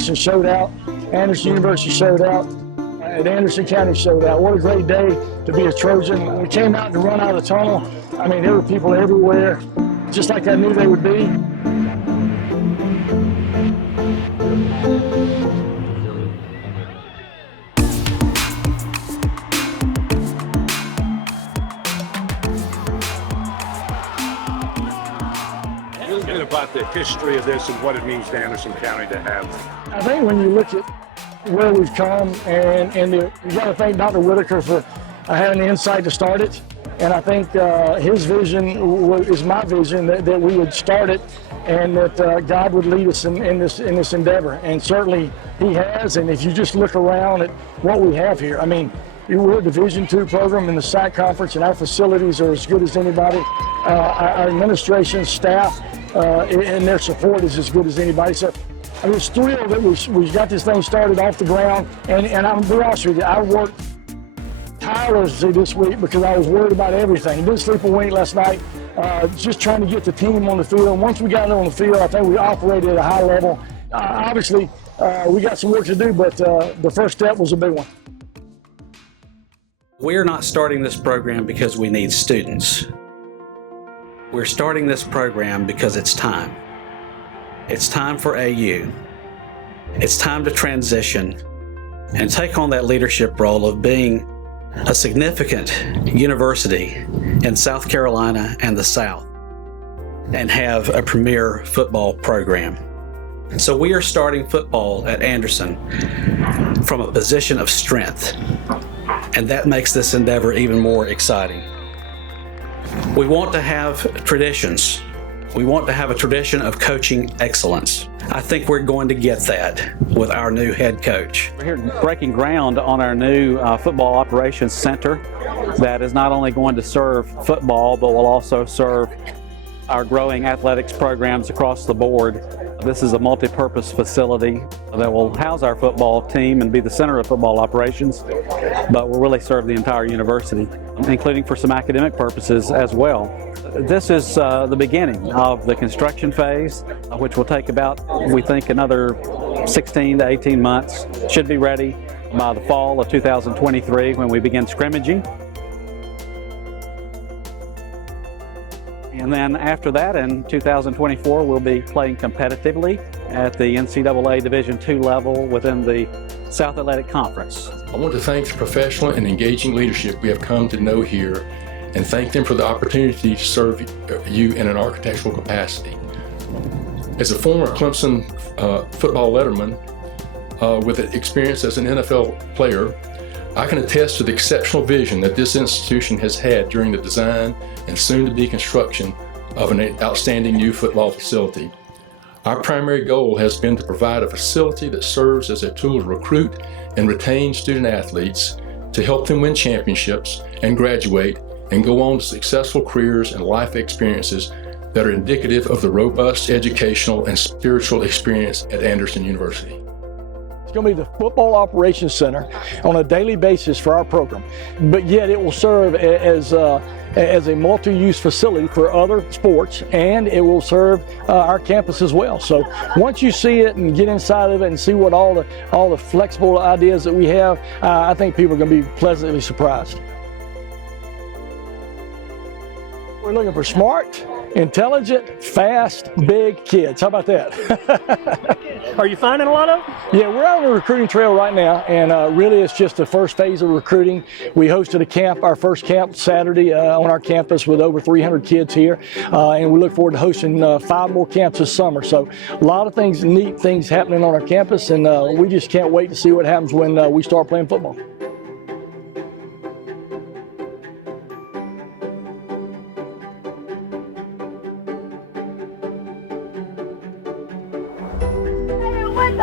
Anderson showed out. Anderson University showed out. And Anderson County showed out. What a great day to be a Trojan. When we came out to run out of the tunnel, I mean, there were people everywhere, just like I knew they would be. A little bit about the history of this and what it means to Anderson County to have. I think when you look at where we've come, and you got to thank Dr. Whitaker for having the insight to start it. And I think his vision is my vision, that we would start it and that God would lead us in this endeavor. And certainly he has. And if you just look around at what we have here, I mean, we're a Division II program in the SAC conference, and our facilities are as good as anybody. Our administration staff and their support is as good as anybody. So I was thrilled that we got this thing started off the ground. And I'm going to be honest with you, I worked tirelessly this week because I was worried about everything. Didn't sleep a wink last night, just trying to get the team on the field. Once we got it on the field, I think we operated at a high level. Obviously, we got some work to do, but the first step was a big one. We're not starting this program because we need students. We're starting this program because it's time. It's time for AU. It's time to transition and take on that leadership role of being a significant university in South Carolina and the South and have a premier football program. So we are starting football at Anderson from a position of strength, and that makes this endeavor even more exciting. We want to have traditions. We want to have a tradition of coaching excellence. I think we're going to get that with our new head coach. We're here breaking ground on our new football operations center that is not only going to serve football, but will also serve our growing athletics programs across the board. This is a multi-purpose facility that will house our football team and be the center of football operations, but will really serve the entire university, including for some academic purposes as well. This is the beginning of the construction phase, which will take about, we think, another 16 to 18 months. Should be ready by the fall of 2023 when we begin scrimmaging. And then after that, in 2024, we'll be playing competitively at the NCAA Division II level within the South Athletic Conference. I want to thank the professional and engaging leadership we have come to know here and thank them for the opportunity to serve you in an architectural capacity. As a former Clemson football letterman with experience as an NFL player, I can attest to the exceptional vision that this institution has had during the design and soon-to-be construction of an outstanding new football facility. Our primary goal has been to provide a facility that serves as a tool to recruit and retain student athletes, to help them win championships and graduate and go on to successful careers and life experiences that are indicative of the robust educational and spiritual experience at Anderson University. It's going to be the football operations center on a daily basis for our program, but yet it will serve as a multi-use facility for other sports, and it will serve our campus as well. So once you see it and get inside of it and see what all the flexible ideas that we have, I think people are going to be pleasantly surprised. We're looking for smart, intelligent, fast, big kids. How about that? Are you finding a lot of them? Yeah, we're out on the recruiting trail right now, and really it's just the first phase of recruiting. We hosted a camp, our first camp Saturday on our campus with over 300 kids here, and we look forward to hosting 5 more camps this summer. So a lot of things, neat things happening on our campus, and we just can't wait to see what happens when we start playing football.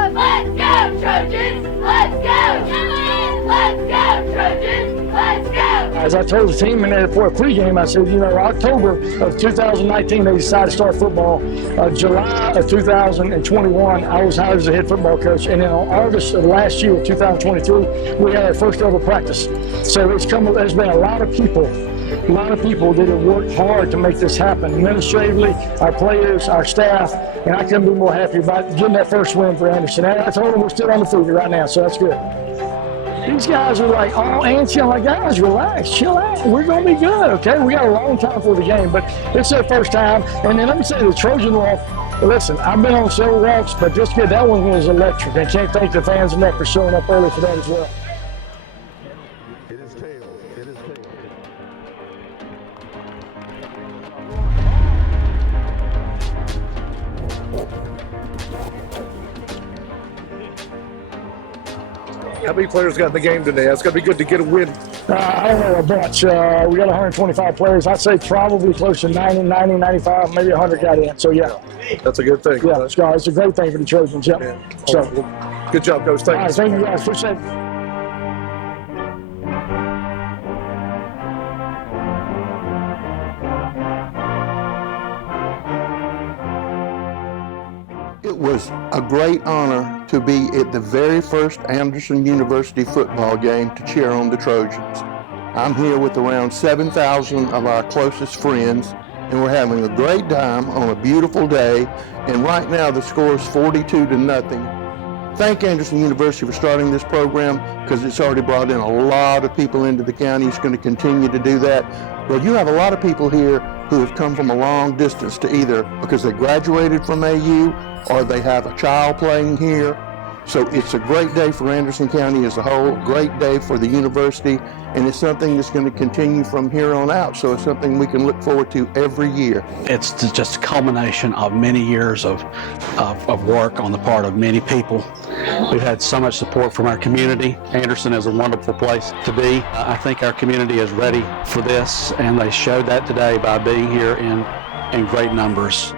Let's go, Trojans! Let's go! Let's go, Trojans! Let's go! as I told the team in there for a pregame, I said, October of 2019, they decided to start football. July of 2021, I was hired as a head football coach. And then on August of last year, 2023, we had our first ever practice. So there's been a lot of people that have worked hard to make this happen. Administratively, our players, our staff, and I couldn't be more happy about getting that first win for Anderson. I told them we're still undefeated right now, so that's good. These guys are like all antsy. I'm like, guys, relax, chill out. We're going to be good, okay? We got a long time for the game, but it's their first time. And then let me say, the Trojan walk, listen, I've been on several walks, but just good, that one was electric. I can't thank the fans enough for showing up early for that as well. How many players got in the game today? That's going to be good to get a win. I don't know, a bunch. We got 125 players. I'd say probably close to 90, 95, maybe 100 got in. So, yeah. That's a good thing. Yeah, it's a great thing for the Trojans. Yeah. So, good job, Coach. All right, thank you, guys. Appreciate it. It was a great honor to be at the very first Anderson University football game to cheer on the Trojans. I'm here with around 7,000 of our closest friends, and we're having a great time on a beautiful day, and right now the score is 42-0. Thank Anderson University for starting this program, because it's already brought in a lot of people into the county. It's going to continue to do that. But you have a lot of people here who have come from a long distance to either because they graduated from AU or they have a child playing here. So it's a great day for Anderson County as a whole, great day for the university, and it's something that's going to continue from here on out. So it's something we can look forward to every year. It's just a culmination of many years of work on the part of many people. We've had so much support from our community. Anderson is a wonderful place to be. I think our community is ready for this, and they showed that today by being here in great numbers.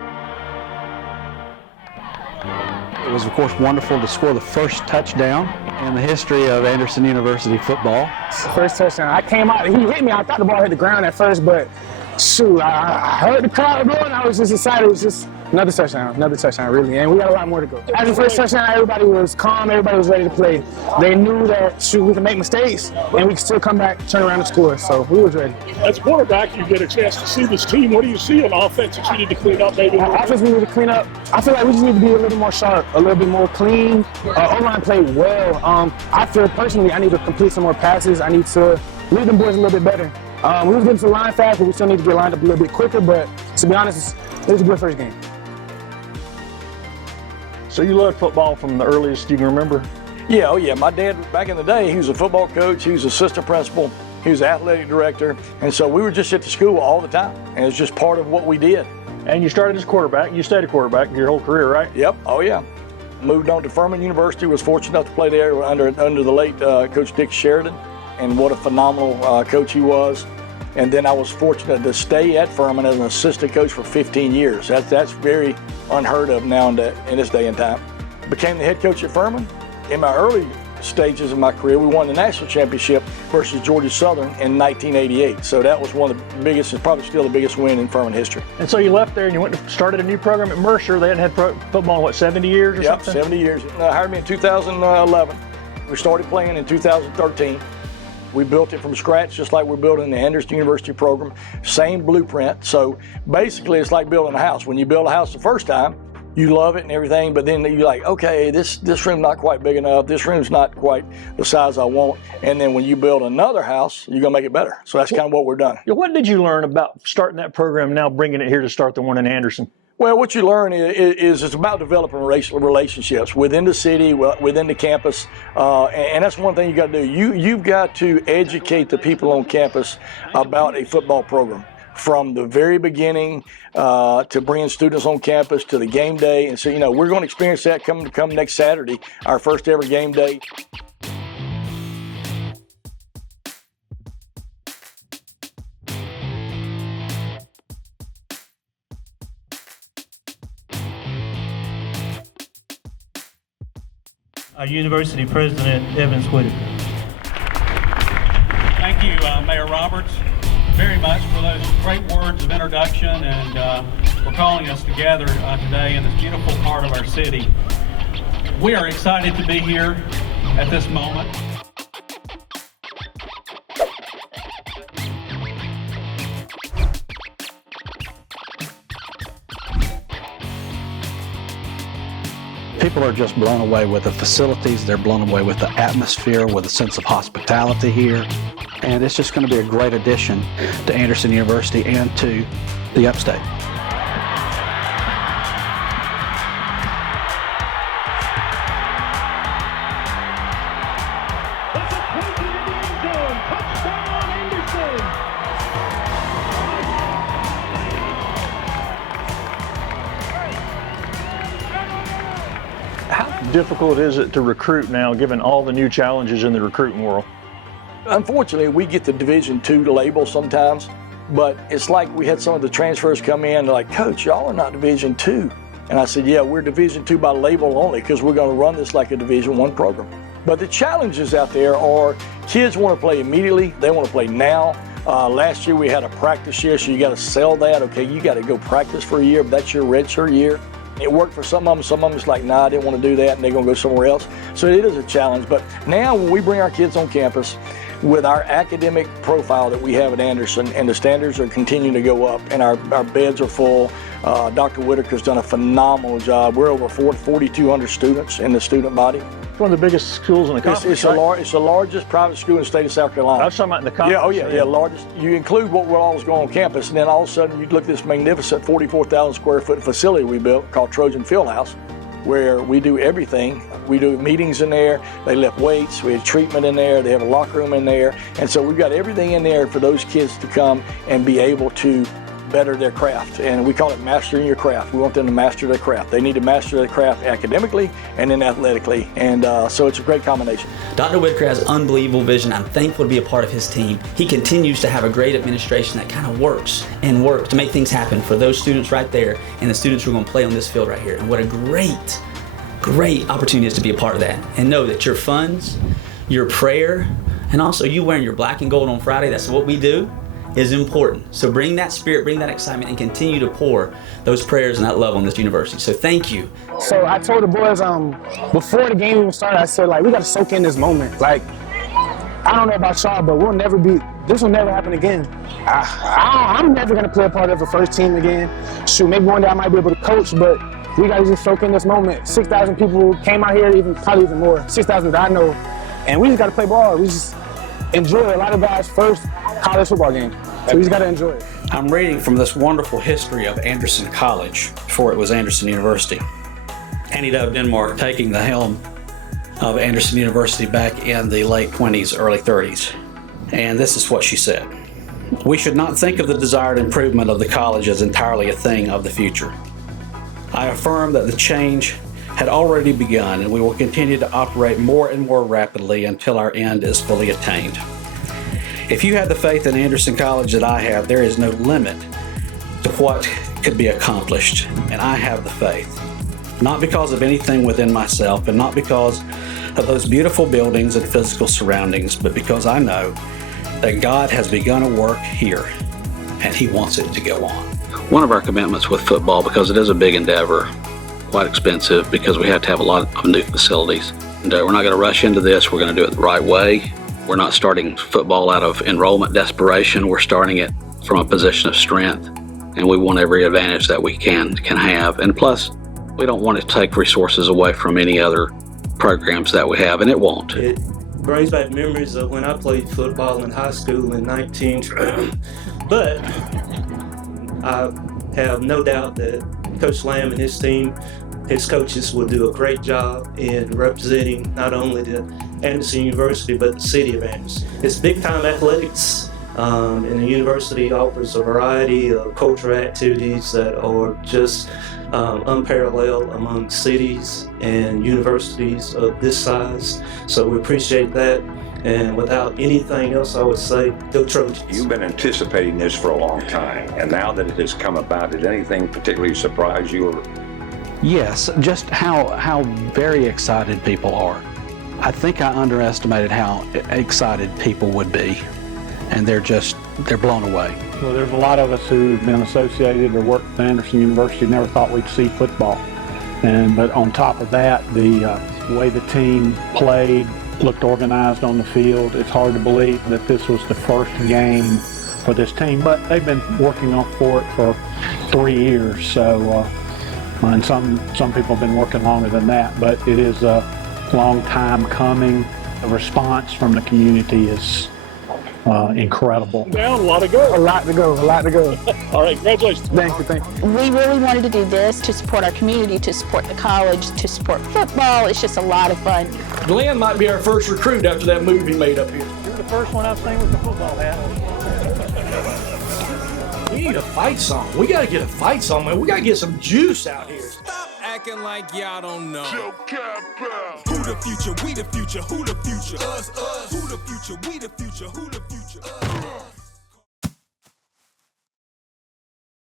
It was, of course, wonderful to score the first touchdown in the history of Anderson University football. First touchdown. I came out, he hit me. I thought the ball hit the ground at first, but shoot, I heard the crowd going. I was just excited. It was just another touchdown, really. And we got a lot more to go. After the first touchdown, everybody was calm. Everybody was ready to play. They knew that, shoot, we can make mistakes, and we can still come back, turn around and score. So we was ready. As a quarterback, you get a chance to see this team. What do you see on offense that you need to clean up, maybe? Offense, we need to clean up. I feel like we just need to be a little more sharp, a little bit more clean. O-line played well. I feel personally I need to complete some more passes. I need to lead them boys a little bit better. We was getting to the line fast, but we still need to get lined up a little bit quicker. But to be honest, it was a good first game. So you loved football from the earliest you can remember? Yeah, oh yeah. My dad, back in the day, he was a football coach, he was assistant principal, he was athletic director, and so we were just at the school all the time, and it's just part of what we did. And you started as quarterback. You stayed a quarterback your whole career, right? Yep, oh yeah. Moved on to Furman University, was fortunate enough to play there under the late Coach Dick Sheridan, and what a phenomenal coach he was. And then I was fortunate to stay at Furman as an assistant coach for 15 years. That's very unheard of now in this day and time. Became the head coach at Furman. In my early stages of my career, we won the national championship versus Georgia Southern in 1988. So that was one of the biggest, and probably still the biggest win in Furman history. And so you left there and you went and started a new program at Mercer. They hadn't had football in, what, 70 years or something? Yep, 70 years. Hired me in 2011. We started playing in 2013. We built it from scratch, just like we're building the Anderson University program. Same blueprint. So basically, it's like building a house. When you build a house the first time, you love it and everything, but then you're like, okay, this room's not quite big enough. This room's not quite the size I want. And then when you build another house, you're gonna make it better. So that's kind of what we're doing. What did you learn about starting that program, now bringing it here to start the one in Anderson? Well, what you learn is it's about developing relationships within the city, within the campus, and that's one thing you got to do. You've got to educate the people on campus about a football program from the very beginning to bringing students on campus to the game day. And so, we're going to experience that come next Saturday, our first ever game day. Our University President, Whitaker. Thank you, Mayor Roberts very much for those great words of introduction and for calling us together today in this beautiful part of our city. We are excited to be here at this moment. People are just blown away with the facilities. They're blown away with the atmosphere, with a sense of hospitality here. And it's just going to be a great addition to Anderson University and to the upstate. How difficult is it to recruit now, given all the new challenges in the recruiting world? Unfortunately, we get the Division II label sometimes, but it's like we had some of the transfers come in, they're like, Coach, y'all are not Division II. And I said, yeah, we're Division II by label only because we're going to run this like a Division I program. But the challenges out there are kids want to play immediately. They want to play now. Last year we had a practice year, so you got to sell that. Okay, you got to go practice for a year, but that's your redshirt year. It worked for some of them. Some of them it's like, nah, I didn't want to do that, and they're going to go somewhere else. So it is a challenge. But now when we bring our kids on campus with our academic profile that we have at Anderson, and the standards are continuing to go up, and our beds are full. Dr. Whitaker's done a phenomenal job. We're over 4,200 students in the student body. It's one of the biggest schools in the conference. It's the largest private school in the state of South Carolina. I was talking about in the conference. Yeah, largest. You include what all was going on campus, and then all of a sudden you look at this magnificent 44,000 square foot facility we built called Trojan Fieldhouse, where we do everything. We do meetings in there. They lift weights. We have treatment in there. They have a locker room in there, and so we've got everything in there for those kids to come and be able to better their craft, and we call it mastering your craft. We want them to master their craft. They need to master their craft academically and then athletically, and so it's a great combination. Dr. Whitaker has unbelievable vision. I'm thankful to be a part of his team. He continues to have a great administration that kind of works to make things happen for those students right there and the students who are going to play on this field right here. And what a great opportunity is to be a part of that, and know that your funds, your prayer, and also you wearing your black and gold on Friday, that's what we do, is important. So bring that spirit, bring that excitement, and continue to pour those prayers and that love on this university. So thank you. So I told the boys before the game even started, I said, like, we got to soak in this moment. Like, I don't know about y'all, but this will never happen again. I'm never going to play a part of a first team again. Shoot, maybe one day I might be able to coach, but we got to just soak in this moment. 6,000 people came out here, probably even more, 6,000 that I know, and we just got to play ball. We just enjoy it. A lot of guys' first college football game, so we just got to enjoy it. I'm reading from this wonderful history of Anderson College before it was Anderson University. Annie Dove Denmark taking the helm of Anderson University back in the late 20s, early 30s. And this is what she said. We should not think of the desired improvement of the college as entirely a thing of the future. I affirm that the change had already begun, and we will continue to operate more and more rapidly until our end is fully attained. If you have the faith in Anderson College that I have, there is no limit to what could be accomplished, and I have the faith. Not because of anything within myself, and not because of those beautiful buildings and physical surroundings, but because I know that God has begun a work here, and He wants it to go on. One of our commitments with football, because it is a big endeavor, quite expensive, because we have to have a lot of new facilities. And we're not going to rush into this. We're going to do it the right way. We're not starting football out of enrollment desperation. We're starting it from a position of strength, and we want every advantage that we can have. And plus, we don't want to take resources away from any other programs that we have, and it won't. It brings back memories of when I played football in high school in 19. But I have no doubt that Coach Lamb and his team, his coaches, will do a great job in representing not only the Anderson University, but the city of Anderson. It's big-time athletics, and the university offers a variety of cultural activities that are just unparalleled among cities and universities of this size. So we appreciate that. And without anything else, I would say, go Trojans. You've been anticipating this for a long time, and now that it has come about, did anything particularly surprise you? Yes, just how very excited people are. I think I underestimated how excited people would be. and they're blown away. Well, there's a lot of us who've been associated or worked at Anderson University never thought we'd see football. But on top of that, the way the team played, looked organized on the field, it's hard to believe that this was the first game for this team. But they've been working for it for 3 years, so and some people have been working longer than that. But it is a long time coming. The response from the community is incredible. Down, a lot to go. A lot to go, a lot to go. All right, congratulations. Thank you. We really wanted to do this to support our community, to support the college, to support football. It's just a lot of fun. Glenn might be our first recruit after that move he made up here. You're the first one I've seen with the football hat. We need a fight song. We got to get a fight song, man. We got to get some juice out here. Stop acting like y'all don't know. Who the future? We the future. Who the future? Us. Who the future? We the future. Who the future?